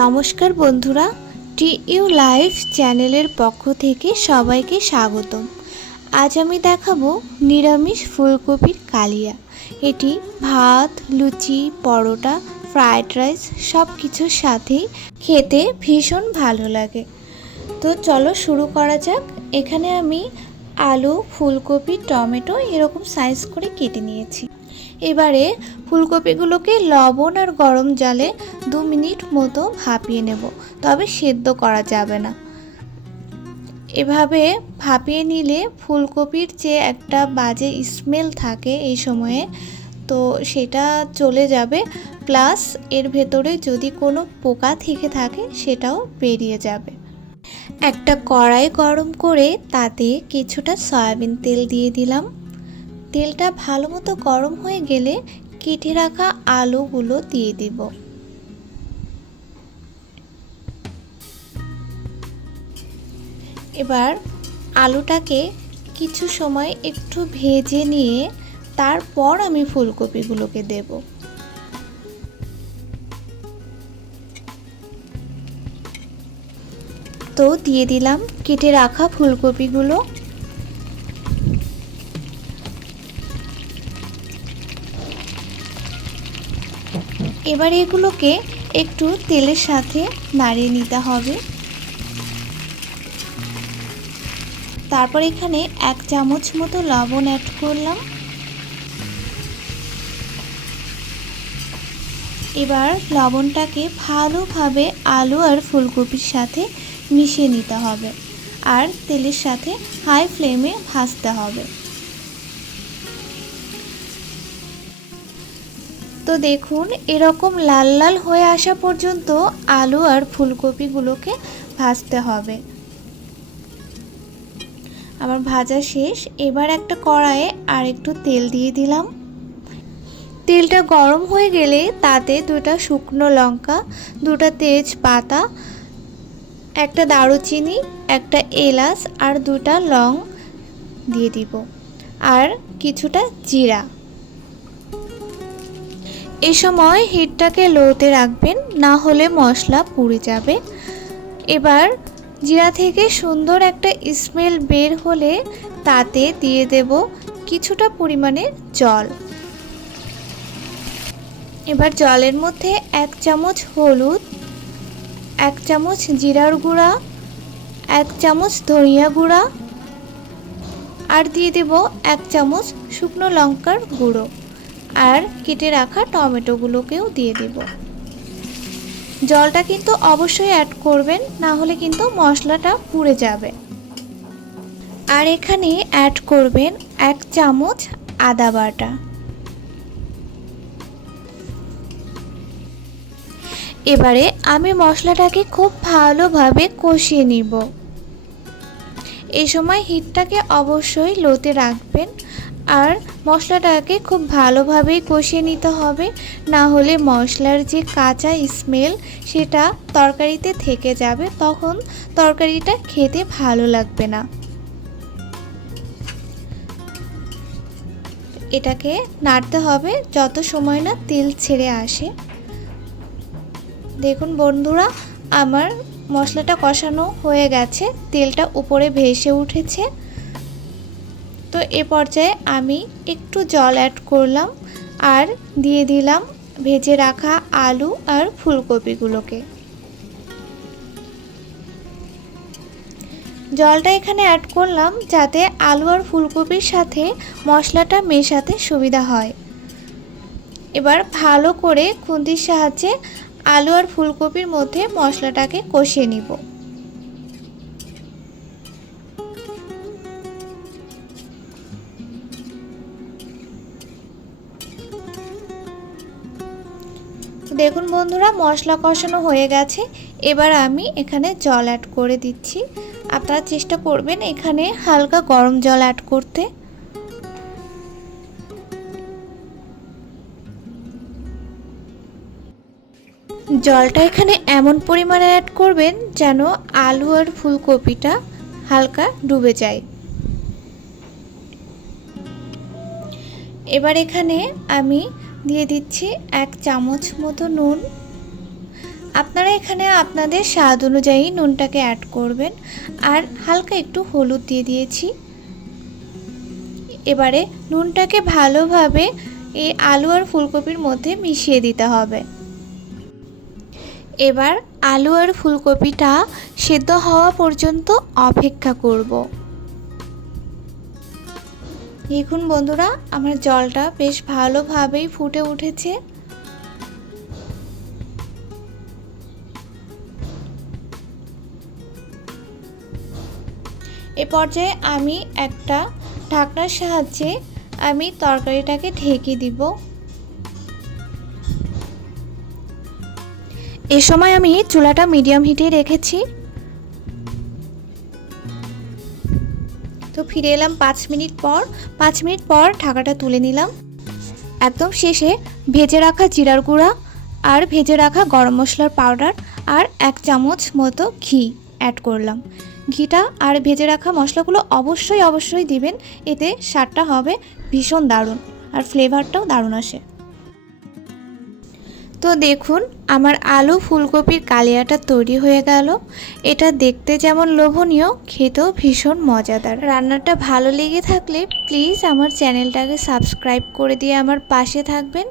নমস্কার বন্ধুরা T U life চ্যানেলের পক্ষ থেকে সবাইকে স্বাগতম। আজ আমি দেখাবো নিরামিষ ফুলকপির কালিয়া। এটি ভাত, লুচি, পরোটা ফ্রায়েড রাইস সব কিছুর সাথেই খেতে ভীষণ ভালো লাগে। তো চলো শুরু করা যাক। এখানে আমি আলু, ফুলকপি, টমেটো এরকম সাইজ করে কেটে নিয়েছি। এবারে ফুলকপিগুলোকে লবণ আর গরম জলে দু মিনিট মতো ভাপিয়ে নেব, তবে সেদ্ধ করা যাবে না। এভাবে ভাপিয়ে নিলে ফুলকপির যে একটা বাজে স্মেল থাকে এই সময়ে, তো সেটা চলে যাবে। প্লাস এর ভেতরে যদি কোনো পোকা থেকে থাকে, সেটাও বেরিয়ে যাবে। একটা কড়াই গরম করে তাতে কিছুটা সয়াবিন তেল দিয়ে দিলাম। তেলটা ভালো মতো গরম হয়ে গেলে কেটে রাখা আলুগুলো দিয়ে দিব। এবার আলুটাকে কিছু সময় একটু ভেজে নিয়ে তারপর আমি ফুলকপিগুলোকে দেব। তো দিয়ে দিলাম, কেটে রাখা ফুলকপিগুলো। এবার এগুলোকে একটু তেলের সাথে নাড়িয়ে নিতে হবে। তারপর এখানে এক চামচ মতো লবণ অ্যাড করলাম। এবার লবণটাকে ভালোভাবে আলু আর ফুলকপির সাথে মিশিয়ে নিতে হবে। আর তেলের সাথে হাই ফ্লেমে ভাজতে হবে। তো দেখুন, এরকম লাল লাল হয়ে আসা পর্যন্ত আলু আর ফুলকপিগুলোকে ভাজতে হবে। আমার ভাজা শেষ। এবার একটা কড়াইয়ে আর একটু তেল দিয়ে দিলাম। তেলটা গরম হয়ে গেলে তাতে দুটা শুকনো লঙ্কা, দুটা তেজপাতা, একটা দারুচিনি, একটা এলাচ আর দুটা লং দিয়ে দিব। আর কিছুটা জিরা। এ সময় হিটটাকে লোতে রাখবেন, না হলে মশলা পুড়ে যাবে। এবার জিরা থেকে সুন্দর একটা স্মেল বের হলে তাতে দিয়ে দেব কিছুটা পরিমাণে জল। এবার জলের মধ্যে এক চামচ হলুদ, এক চামচ জিরার গুঁড়া, এক চামচ ধনিয়া গুঁড়া, আর দিয়ে দেব এক চামচ শুকনো লঙ্কার গুঁড়ো। আর কেটে রাখা টমেটোগুলোকেও দিয়ে দেব। জলটা কিন্তু অবশ্যই অ্যাড করবেন, না হলে কিন্তু মশলাটা পুড়ে যাবে। আর এখানে অ্যাড করবেন এক চামচ আদা বাটা। এবারে আমি মশলাটাকে খুব ভালোভাবে কষিয়ে নিব। এই সময় হিটটাকে অবশ্যই লোতে রাখবেন। আর মশলাটাকে খুব ভালোভাবেই কষিয়ে নিতে হবে। না হলে মশলার যে কাঁচা স্মেল সেটা তরকারিতে থেকে যাবে, তখন তরকারিটা খেতে ভালো লাগবে না। এটাকে নাড়তে হবে যত সময় না তেল ছেড়ে আসে। দেখুন বন্ধুরা, আমার মশলাটা কষানো হয়ে গেছে, তেলটা উপরে ভেসে উঠেছে। তো এ পর্যায়ে আমি একটু জল অ্যাড করলাম আর দিয়ে দিলাম ভেজে রাখা আলু আর ফুলকপিগুলোকে। জলটা এখানে অ্যাড করলাম যাতে আলু আর ফুলকপির সাথে মশলাটা মেশাতে সুবিধা হয়। এবার ভালো করে খুন্তির সাহায্যে আলু আর ফুলকপির মধ্যে মশলাটাকে কষিয়ে নিব। দেখুন বন্ধুরা, মশলা কষানো হয়ে গেছে। এবার আমি এখানে জল অ্যাড করে দিচ্ছি। আপনারা চেষ্টা করবেন এখানে হালকা গরম জল অ্যাড করতে। জলটা এখানে এমন পরিমাণে অ্যাড করবেন যেন আলু আর ফুলকপিটা হালকা ডুবে যায়। এবার এখানে আমি দিয়ে দিচ্ছি এক চামচ মতো নুন। আপনারা এখানে আপনাদের স্বাদ অনুযায়ী নুনটাকে অ্যাড করবেন। আর হালকা একটু হলুদ দিয়ে দিয়েছি। এবারে নুনটাকে ভালোভাবে এই আলু আর ফুলকপির মধ্যে মিশিয়ে দিতে হবে। এবার আলু আর ফুলকপিটা সেদ্ধ হওয়া পর্যন্ত অপেক্ষা করব। দেখুন বন্ধুরা, আমার জলটা বেশ ভালোভাবেই ফুটে উঠেছে। এ পর্যায়ে আমি একটা ঢাকনার সাহায্যে আমি তরকারিটাকে ঢেকে দিব। এ সময় আমি চুলাটা মিডিয়াম হিটে রেখেছি। তো ফিরে এলাম পাঁচ মিনিট পর। পাঁচ মিনিট পর ঢাকাটা তুলে নিলাম। একদম শেষে ভেজে রাখা জিরার গুঁড়া আর ভেজে রাখা গরম মশলার পাউডার আর এক চামচ মতো ঘি অ্যাড করলাম। ঘিটা আর ভেজে রাখা মশলাগুলো অবশ্যই অবশ্যই দিবেন। এতে স্বাদটা হবে ভীষণ দারুণ আর ফ্লেভারটাও দারুণ আসে। তো দেখুন, আমার আলু ফুলকপির কালিয়াটা তৈরি হয়ে গেল। এটা দেখতে যেমন লোভনীয়, খেতেও ভীষণ মজাদার। রান্নাটা ভালো লেগে থাকলে প্লিজ আমার চ্যানেলটাকে সাবস্ক্রাইব করে দিয়ে আমার পাশে থাকবেন।